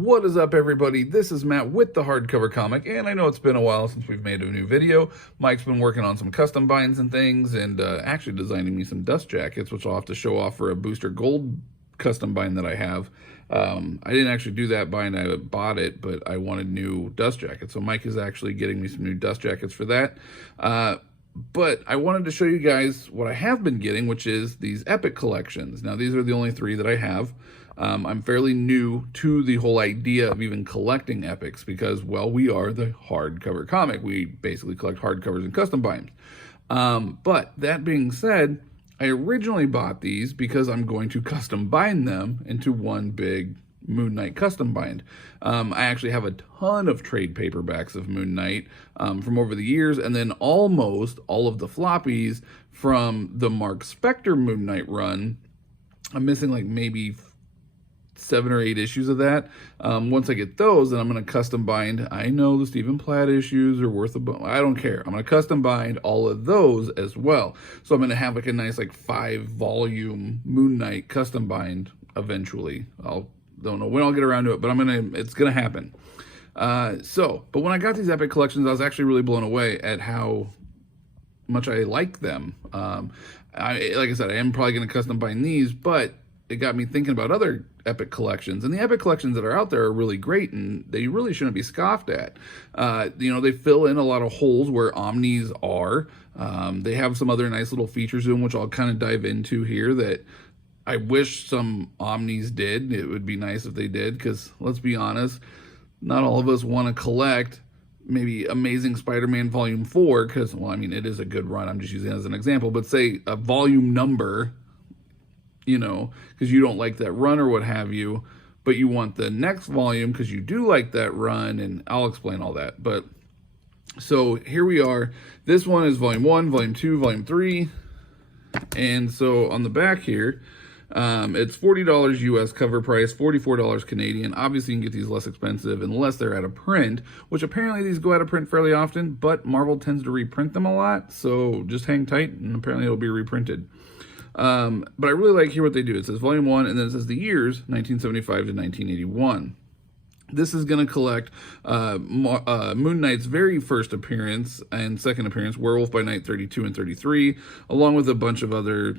What is up, everybody? This is Matt with the Hardcover Comic, and I know it's been a while since we've made a new video. Mike's been working on some custom binds and things, and actually designing me some dust jackets, which I'll have to show off for a Booster Gold custom bind that I have. I didn't actually do that bind, I bought it, but I wanted new dust jackets. So Mike is actually getting me some new dust jackets for that. But I wanted to show you guys what I have been getting, which is these epic collections. Now, these are the only three that I have. I'm fairly new to the whole idea of even collecting epics because, well, we are the hardcover comic. We basically collect hardcovers and custom binds. But that being said, I originally bought these because I'm going to custom bind them into one big Moon Knight custom bind. I actually have a ton of trade paperbacks of Moon Knight from over the years, and then almost all of the floppies from the Mark Spector Moon Knight run. I'm missing like maybe 7 or 8 issues of that. Once I get those, then I'm going to custom bind. I know the Stephen Platt issues are worth I don't care. I'm going to custom bind all of those as well. So I'm going to have like a nice like 5-volume Moon Knight custom bind eventually. Don't know when I'll get around to it, but it's gonna happen. But when I got these epic collections, I was actually really blown away at how much I like them. Like I said, I am probably gonna custom bind these, but it got me thinking about other epic collections, and the epic collections that are out there are really great, and they really shouldn't be scoffed at. They fill in a lot of holes where omnis are. They have some other nice little features to them, which I'll kind of dive into here, that I wish some omnis did. It would be nice if they did, because let's be honest, not all of us want to collect maybe Amazing Spider-Man Volume 4, because, well, I mean, it is a good run. I'm just using it as an example, but say a volume number, because you don't like that run or what have you, but you want the next volume because you do like that run, and I'll explain all that. But so here we are. This one is Volume 1, Volume 2, Volume 3, and so on the back here, it's $40 US cover price, $44 Canadian. Obviously, you can get these less expensive unless they're out of print, which apparently these go out of print fairly often, but Marvel tends to reprint them a lot, so just hang tight, and apparently it'll be reprinted. But I really like here what they do. It says Volume 1, and then it says the years, 1975 to 1981. This is going to collect Moon Knight's very first appearance and second appearance, Werewolf by Night 32 and 33, along with a bunch of other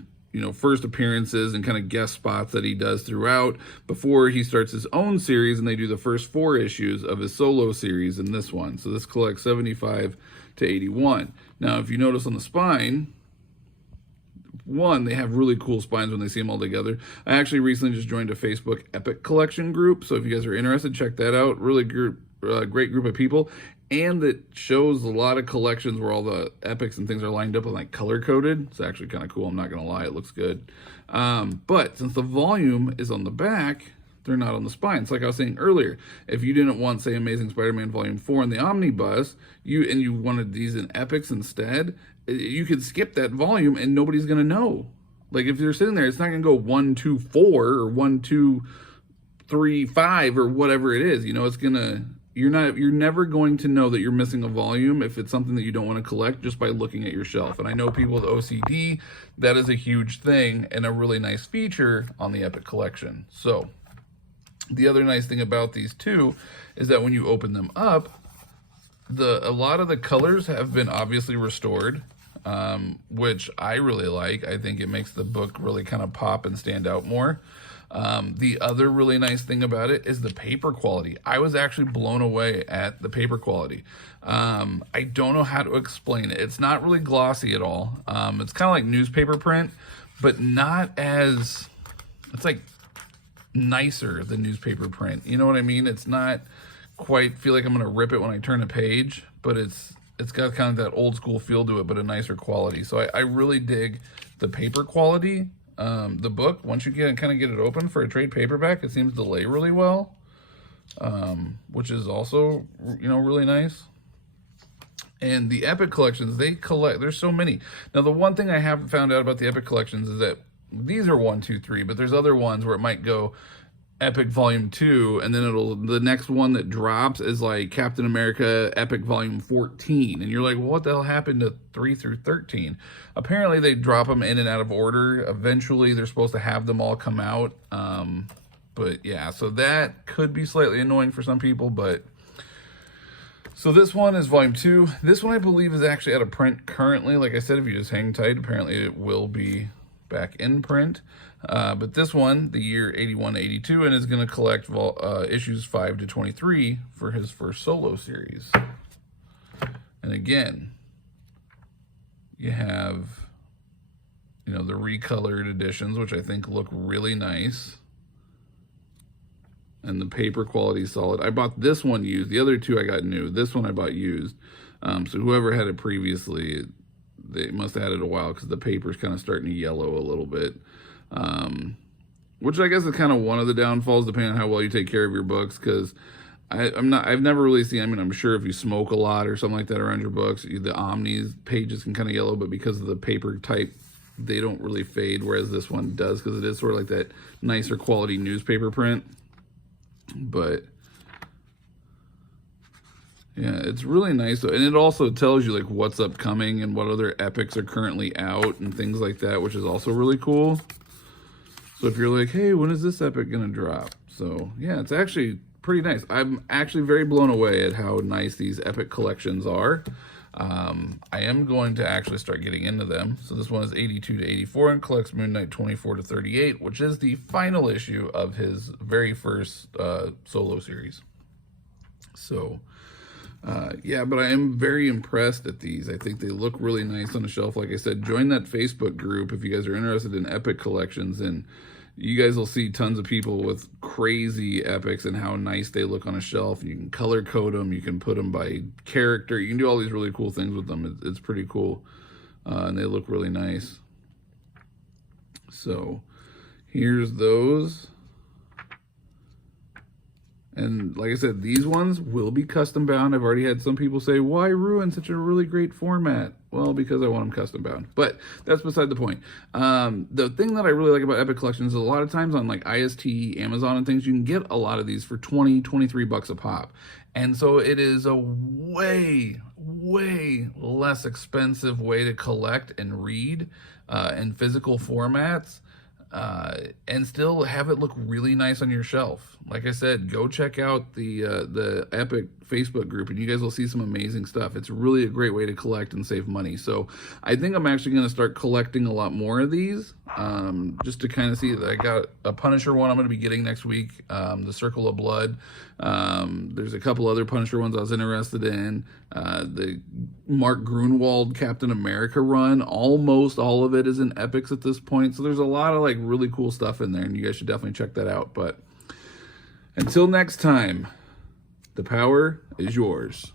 first appearances and kind of guest spots that he does throughout before he starts his own series, and they do the first 4 issues of his solo series in this one. So this collects 75 to 81. Now, if you notice on the spine, they have really cool spines when they see them all together. I actually recently just joined a Facebook Epic Collection group, so if you guys are interested, check that out. Really great group of people, and it shows a lot of collections where all the epics and things are lined up and like color-coded. It's actually kind of cool, I'm not going to lie, it looks good. But since the volume is on the back, they're not on the spine. It's like I was saying earlier, if you didn't want, say, Amazing Spider-Man Volume 4 in the omnibus, you wanted these in epics instead, you could skip that volume and nobody's going to know. Like, if you're sitting there, it's not going to go 1, 2, 4 or 1, 2, 3, 5 or whatever it is. It's going to... You're never going to know that you're missing a volume if it's something that you don't want to collect just by looking at your shelf. And I know people with OCD, that is a huge thing and a really nice feature on the Epic Collection. So the other nice thing about these two is that when you open them up, a lot of the colors have been obviously restored, which I really like. I think it makes the book really kind of pop and stand out more. The other really nice thing about it is the paper quality. I was actually blown away at the paper quality. I don't know how to explain it. It's not really glossy at all. It's kind of like newspaper print, but not as, it's like nicer than newspaper print. You know what I mean? It's not quite feel like I'm going to rip it when I turn a page, but it's got kind of that old school feel to it, but a nicer quality. So I really dig the paper quality. The book, once you kind of get it open for a trade paperback, it seems to lay really well, which is also, really nice. And the Epic Collections, there's so many. Now, the one thing I have found out about the Epic Collections is that these are 1, 2, 3, but there's other ones where it might go Epic Volume 2, and then the next one that drops is like Captain America Epic Volume 14, and you're like, well, what the hell happened to 3 through 13? Apparently they drop them in and out of order. Eventually they're supposed to have them all come out. But yeah, so that could be slightly annoying for some people, but so this one is volume 2. This one I believe is actually out of print currently. Like I said, if you just hang tight, apparently it will be back in print. But this one, the year 81 to 82, and is going to collect issues 5 to 23 for his first solo series. And again, you have, you know, the recolored editions, which I think look really nice. And the paper quality is solid. I bought this one used. The other two I got new. This one I bought used. So whoever had it previously, they must have had it a while because the paper's kind of starting to yellow a little bit. Which I guess is kind of one of the downfalls, depending on how well you take care of your books. Because I've never really seen. I mean, I'm sure if you smoke a lot or something like that around your books, the Omni's pages can kind of yellow, but because of the paper type, they don't really fade. Whereas this one does, because it is sort of like that nicer quality newspaper print. But yeah, it's really nice. And it also tells you like what's upcoming and what other epics are currently out and things like that, which is also really cool. So if you're like, hey, when is this epic gonna drop? So yeah, it's actually pretty nice. I'm actually very blown away at how nice these epic collections are. I am going to actually start getting into them. So this one is 82 to 84 and collects Moon Knight 24 to 38, which is the final issue of his very first solo series. So yeah, but I am very impressed at these. I think they look really nice on the shelf. Like I said, join that Facebook group if you guys are interested in epic collections, and you guys will see tons of people with crazy epics and how nice they look on a shelf. You can color code them. You can put them by character. You can do all these really cool things with them. It's pretty cool. And they look really nice. So here's those. And like I said, these ones will be custom bound. I've already had some people say, why ruin such a really great format? Well, because I want them custom bound. But that's beside the point. The thing that I really like about Epic Collections is a lot of times on like IST, Amazon and things, you can get a lot of these for 20, 23 bucks a pop. And so it is a way, way less expensive way to collect and read in physical formats. And still have it look really nice on your shelf. Like I said, go check out the Epic Facebook group and you guys will see some amazing stuff. It's really a great way to collect and save money. So I think I'm actually going to start collecting a lot more of these, just to kind of see that. I got a Punisher one I'm going to be getting next week, the Circle of Blood. There's a couple other Punisher ones I was interested in. The Mark Grunwald Captain America run, almost all of it is in Epics at this point. So there's a lot of like really cool stuff in there, and you guys should definitely check that out. But until next time, the power is yours.